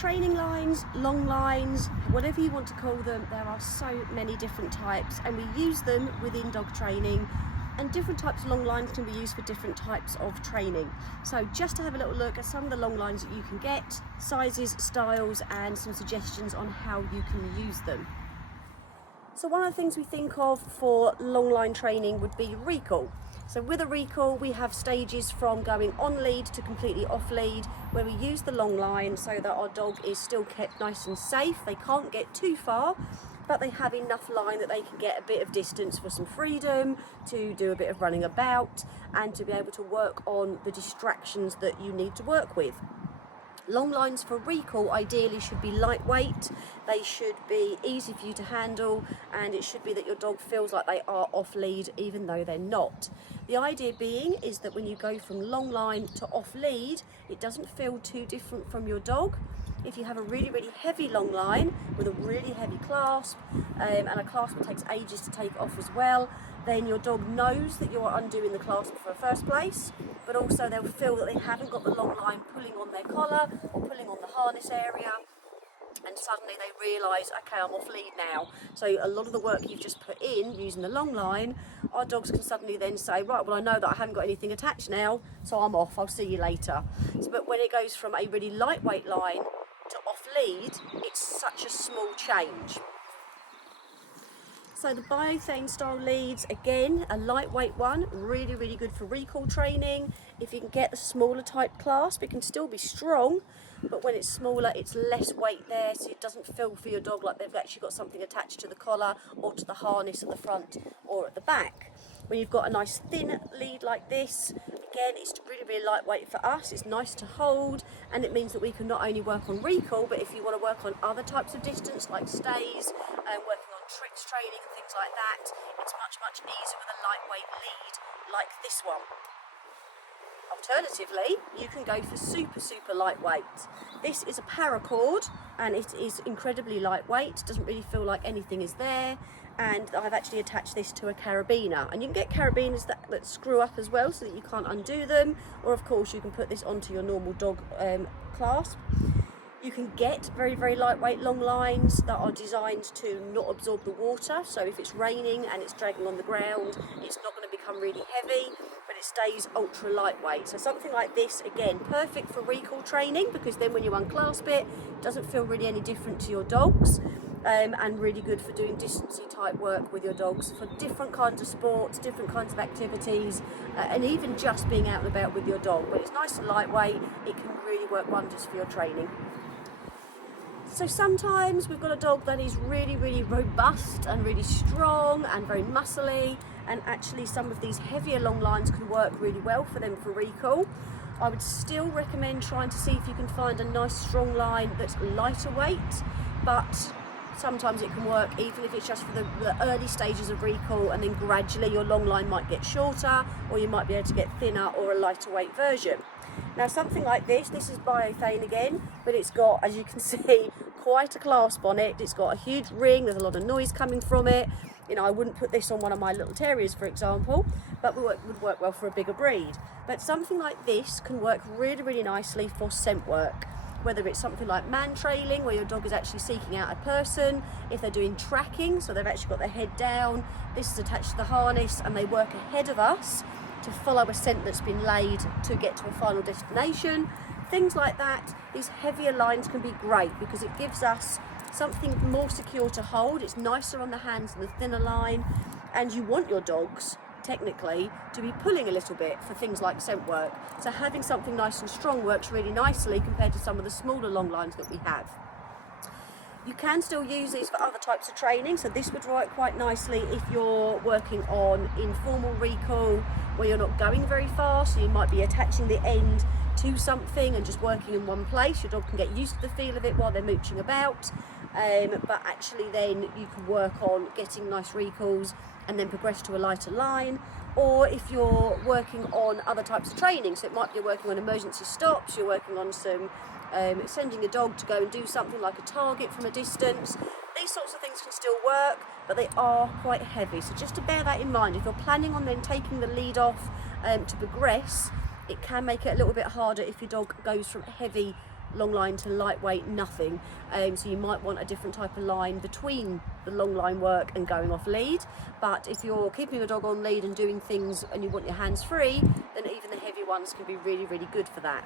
training lines, long lines, whatever you want to call them, there are so many different types, and we use them within dog training, and different types of long lines can be used for different types of training. So just to have a little look at some of the long lines that you can get, sizes, styles, and some suggestions on how you can use them. So one of the things we think of for long line training would be recall. So with a recall, we have stages from going on lead to completely off lead, where we use the long line so that our dog is still kept nice and safe. They can't get too far, but they have enough line that they can get a bit of distance for some freedom, to do a bit of running about, and to be able to work on the distractions that you need to work with. Long lines for recall ideally should be lightweight, they should be easy for you to handle, and it should be that your dog feels like they are off lead even though they're not. The idea being is that when you go from long line to off lead, it doesn't feel too different from your dog. If you have a really heavy long line with a really heavy clasp, and a clasp that takes ages to take off as well, then your dog knows that you're undoing the clasp for the first place, but also they'll feel that they haven't got the long line pulling on their collar or pulling on the harness area, and suddenly they realise, okay, I'm off lead now. So a lot of the work you've just put in using the long line, our dogs can suddenly then say, right, well, I know that I haven't got anything attached now, so I'm off, I'll see you later. But when it goes from a really lightweight line to off lead, it's such a small change. So the biothane style leads, again, a lightweight one, really good for recall training. If you can get the smaller type clasp, it can still be strong, but when it's smaller, it's less weight there, so it doesn't feel for your dog like they've actually got something attached to the collar or to the harness at the front or at the back. When you've got a nice thin lead like this, again, it's really lightweight for us. It's nice to hold, and it means that we can not only work on recall, but if you want to work on other types of distance like stays, working on tricks training and things like that, it's much easier with a lightweight lead like this one. Alternatively, you can go for super lightweight. This is a paracord, and it is incredibly lightweight. It doesn't really feel like anything is there, and I've actually attached this to a carabiner, and you can get carabiners that screw up as well so that you can't undo them, or of course you can put this onto your normal dog clasp. You can get very lightweight long lines that are designed to not absorb the water, so if it's raining and it's dragging on the ground, it's not going to become really heavy, but it stays ultra lightweight. So something like this, again, perfect for recall training, because then when you unclasp it, it doesn't feel really any different to your dogs, and really good for doing distancey type work with your dogs for different kinds of sports, different kinds of activities, and even just being out and about with your dog. When it's nice and lightweight, it can really work wonders for your training. So sometimes we've got a dog that is really robust and really strong and very muscly, and actually some of these heavier long lines can work really well for them for recall. I would still recommend trying to see if you can find a nice strong line that's lighter weight, but sometimes it can work even if it's just for the early stages of recall, and then gradually your long line might get shorter, or you might be able to get thinner or a lighter weight version. Now something like this is biothane again, but it's got, as you can see, quite a clasp on it. It's got a huge ring, there's a lot of noise coming from it. You know, I wouldn't put this on one of my little terriers, for example, but would work well for a bigger breed. But something like this can work really nicely for scent work. Whether it's something like man trailing, where your dog is actually seeking out a person, if they're doing tracking, so they've actually got their head down, this is attached to the harness, and they work ahead of us to follow a scent that's been laid to get to a final destination. Things like that, these heavier lines can be great because it gives us something more secure to hold. It's nicer on the hands than the thinner line, and you want your dogs technically to be pulling a little bit for things like scent work. So having something nice and strong works really nicely compared to some of the smaller long lines that we have. You can still use these for other types of training, so this would work quite nicely if you're working on informal recall where you're not going very far, so you might be attaching the end to something and just working in one place. Your dog can get used to the feel of it while they're mooching about, but actually then you can work on getting nice recalls and then progress to a lighter line. Or if you're working on other types of training, so it might be working on emergency stops, you're working on some sending a dog to go and do something like a target from a distance. These sorts of things can still work, but they are quite heavy, so just to bear that in mind. If you're planning on then taking the lead off to progress, it can make it a little bit harder if your dog goes from heavy long line to lightweight nothing. So you might want a different type of line between the long line work and going off lead. But if you're keeping your dog on lead and doing things and you want your hands free, then even the heavy ones can be really, really good for that.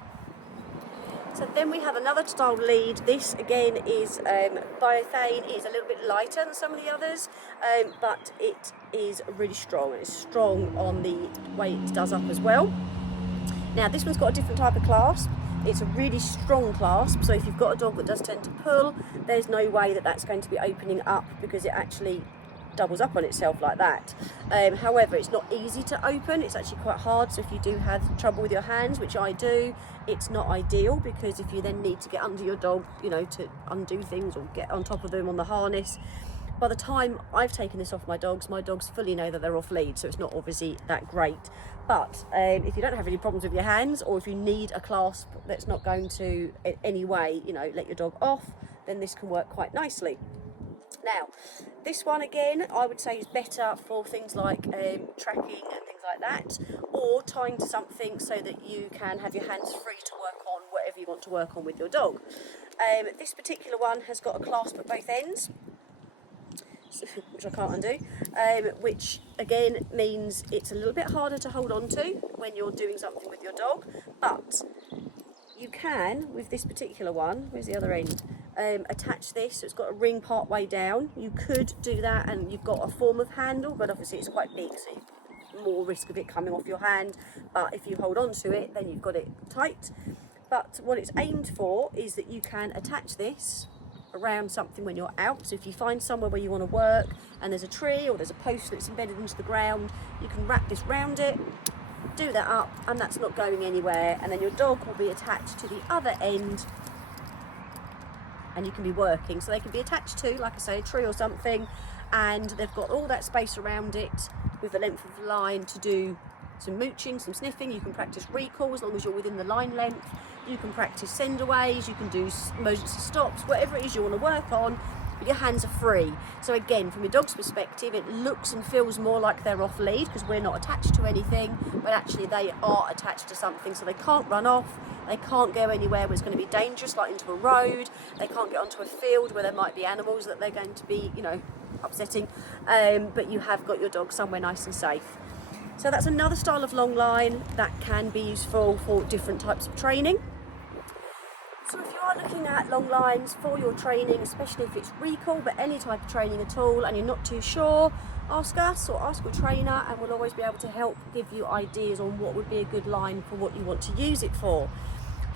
So then we have another style lead. This again is biothane. It's a little bit lighter than some of the others, but it is really strong. It's strong on the way it does up as well. Now this one's got a different type of clasp. It's a really strong clasp, so if you've got a dog that does tend to pull, there's no way that that's going to be opening up, because it actually doubles up on itself like that. However, it's not easy to open. It's actually quite hard, so if you do have trouble with your hands, which I do, it's not ideal, because if you then need to get under your dog, you know, to undo things or get on top of them on the harness, by the time I've taken this off my dogs fully know that they're off lead, so it's not obviously that great. But if you don't have any problems with your hands, or if you need a clasp that's not going to in any way, you know, let your dog off, then this can work quite nicely. Now, this one again, I would say is better for things like tracking and things like that, or tying to something so that you can have your hands free to work on whatever you want to work on with your dog. This particular one has got a clasp at both ends, which I can't undo, which again means it's a little bit harder to hold on to when you're doing something with your dog, but you can, with this particular one, where's the other end, attach this, so it's got a ring part way down. You could do that and you've got a form of handle, but obviously it's quite big, so more risk of it coming off your hand, but if you hold on to it, then you've got it tight. But what it's aimed for is that you can attach this around something when you're out. So if you find somewhere where you want to work and there's a tree or there's a post that's embedded into the ground, you can wrap this round it, do that up, and that's not going anywhere, and then your dog will be attached to the other end and you can be working. So they can be attached to, like I say, a tree or something, and they've got all that space around it with the length of the line to do some mooching, some sniffing. You can practice recall as long as you're within the line length. You can practice sendaways, you can do emergency stops, whatever it is you want to work on, but your hands are free. So again, from your dog's perspective, it looks and feels more like they're off lead because we're not attached to anything, but actually they are attached to something, so they can't run off, they can't go anywhere where it's going to be dangerous, like into a road, they can't get onto a field where there might be animals that they're going to be, you know, upsetting, but you have got your dog somewhere nice and safe. So that's another style of long line that can be useful for different types of training. So if you are looking at long lines for your training, especially if it's recall, but any type of training at all, and you're not too sure, ask us or ask your trainer, and we'll always be able to help give you ideas on what would be a good line for what you want to use it for.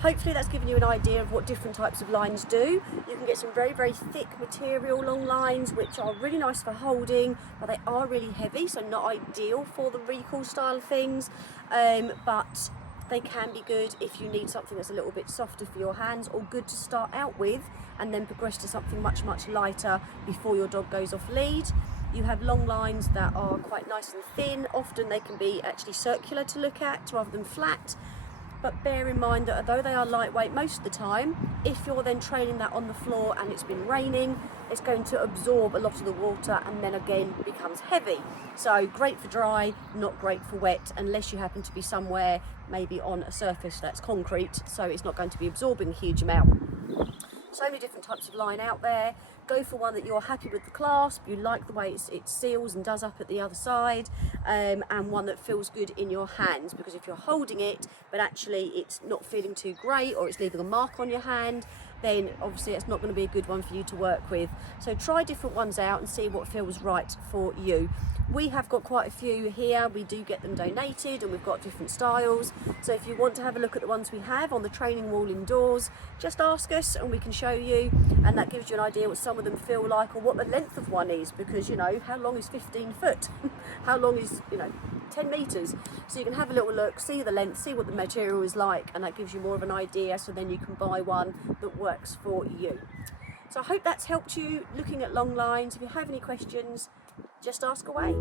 Hopefully that's given you an idea of what different types of lines do. You can get some very, very thick material long lines, which are really nice for holding, but they are really heavy, so not ideal for the recall style things, but they can be good if you need something that's a little bit softer for your hands, or good to start out with and then progress to something much, much lighter before your dog goes off lead. You have long lines that are quite nice and thin. Often they can be actually circular to look at rather than flat. But bear in mind that although they are lightweight most of the time, if you're then training that on the floor and it's been raining, it's going to absorb a lot of the water and then again becomes heavy. So great for dry, not great for wet, unless you happen to be somewhere maybe on a surface that's concrete, so it's not going to be absorbing a huge amount. So many different types of line out there. Go for one that you're happy with the clasp, you like the way it seals and does up at the other side, and one that feels good in your hands, because if you're holding it but actually it's not feeling too great, or it's leaving a mark on your hand, then obviously it's not going to be a good one for you to work with. So try different ones out and see what feels right for you. We have got quite a few here. We do get them donated and we've got different styles. So if you want to have a look at the ones we have on the training wall indoors, just ask us and we can show you, and that gives you an idea what some of them feel like or what the length of one is, because you know, how long is 15 foot? How long is, 10 metres? So you can have a little look, see the length, see what the material is like, and that gives you more of an idea, so then you can buy one that works for you. So I hope that's helped you looking at long lines. If you have any questions, just ask away.